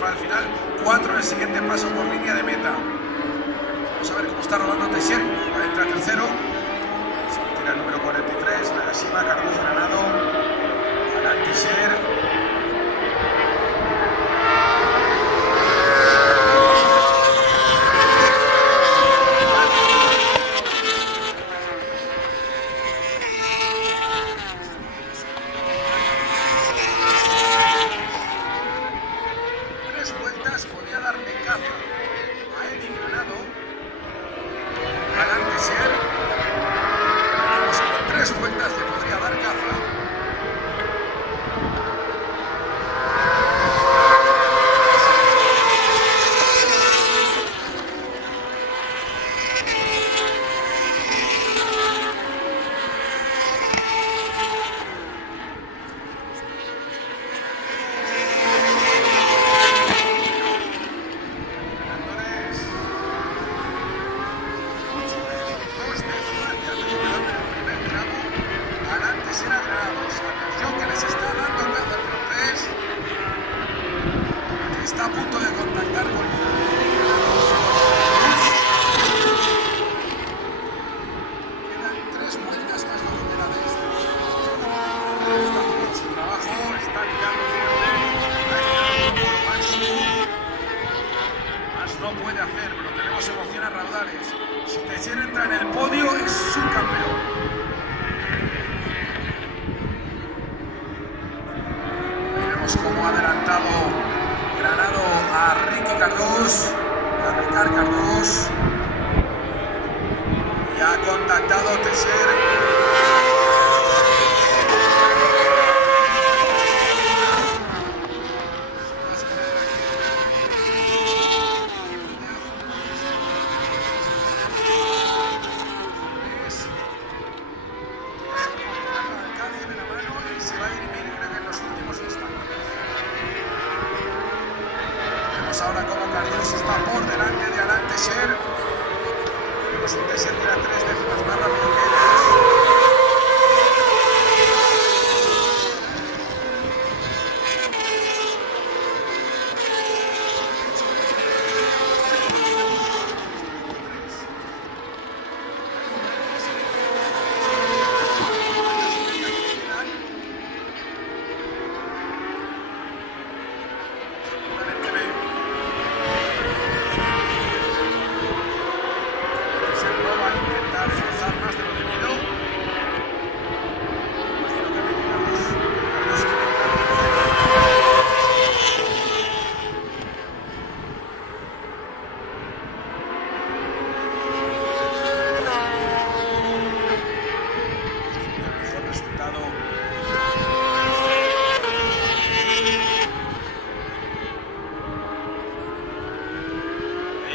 Para el final, 4 en el siguiente paso por línea de meta. Vamos a ver cómo está rodando Teixeira. Entra tercero. Se retira el número 43, Nagashima, Carlos Granado, Alan Teixeira. Podía darle caza a Eric Granado, Alan Teixeira. Con 3 vueltas le podría dar caza. Atención que les está dando caza el francés, que está a punto de contactar con quedan 3 vueltas más lo que la de este. Está haciendo su trabajo, está tirando fuerte, está tirando por máximo. Más no puede hacer, pero tenemos emoción a raudales. Si Teixeira entra en el podio, es subcampeón. Como ha adelantado Granado a Ricky Cardús, a Ricard Cardús, y ha contactado Teixeira. Ahora como Cardús está por delante de Alan Teixeira. Tenemos un Teixeira que era 3 décimas más rápido que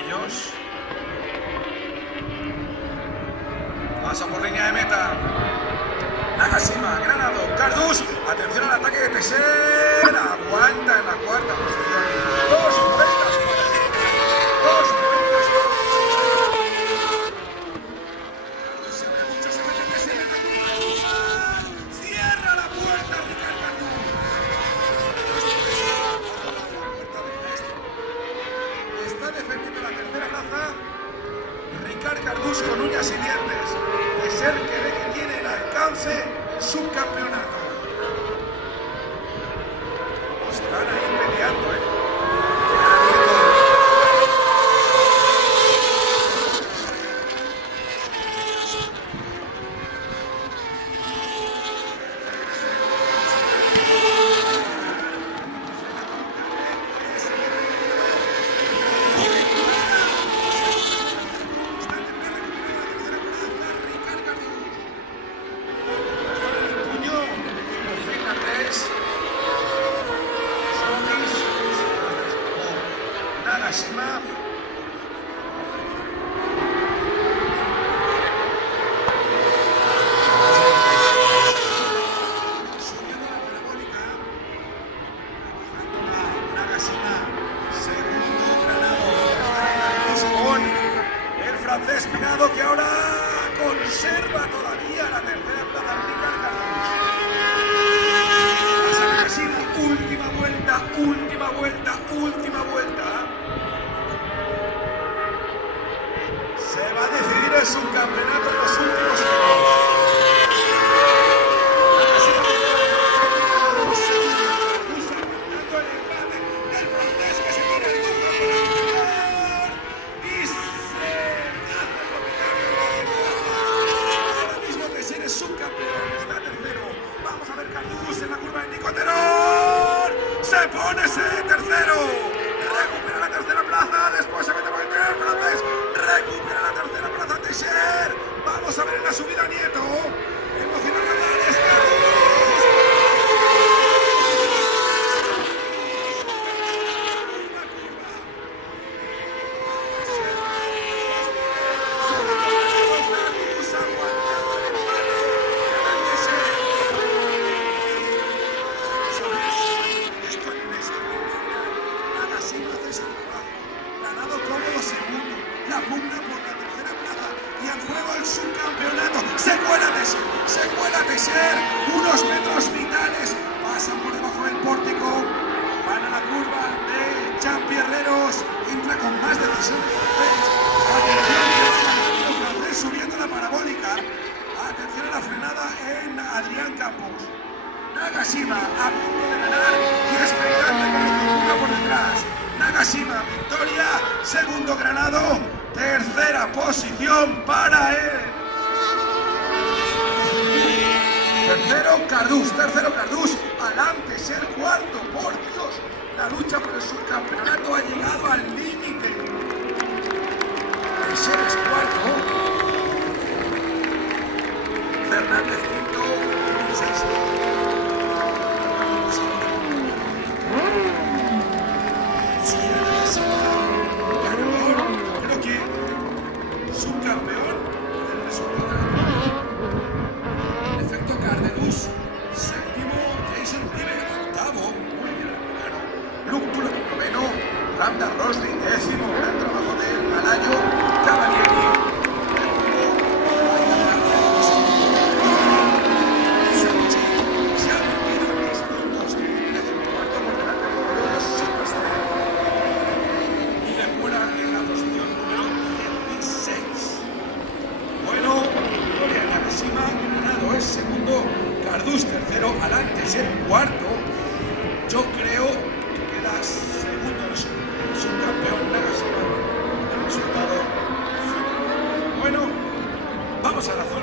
ellos. Paso por línea de meta. Nagashima, Granado, Cardús. Atención al ataque de Teixeira. Aguanta en la cuarta posición. 2 vueltas para el 2 vueltas para Cardús se ve mucho, se mete Teixeira. Cierra la puerta, Ricard Cardús. Está defendiendo la tercera plaza Ricard Cardús con uñas y dientes. De ser que tiene el alcance el subcampeonato. Están ahí peleando, francés Pinado, que ahora conserva todavía la tercera plaza Ricard Cardús. Pasa casi la última vuelta, última vuelta, última vuelta. Se va a decidir el subcampeonato en los últimos segundos. Ese tercero, recupera la tercera plaza, después se mete por el primer francés, recupera la tercera plaza Teixeira. Vamos a ver en la subida Nieto, emocional Canales, se cuela Teixeira, unos metros vitales, pasan por debajo del pórtico, van a la curva de Champierreros, entra con más decisión el francés, atención francés subiendo la parabólica, atención a la frenada en Adrián Campos. Nagashima a punto de ganar y expectante con el Tokuga por detrás. Nagashima, victoria, segundo Granado, tercera posición para él. Tercero Cardús, adelante, ser cuarto, por Dios, la lucha por el subcampeonato ha llegado al límite. Teixeira es cuarto, Fernández quinto, sexto. Creo que subcampeón del resultado. Séptimo, Jason Uribe, octavo, muy bien americano. Luke Tulovic, noveno, Ramda Rosli, décimo, gran trabajo del malayo, Cavalieri, Sanchi, se ha metido en 10 puntos, decimocuarto por delante de los Silvestre, y le fuera en la posición número 16. Bueno, Gloria Nagashima, Granado es segundo, Cardús tercero, adelante ser cuarto. Yo creo que queda segundo el subcampeón Nagashima. El resultado final. Bueno, vamos a la zona.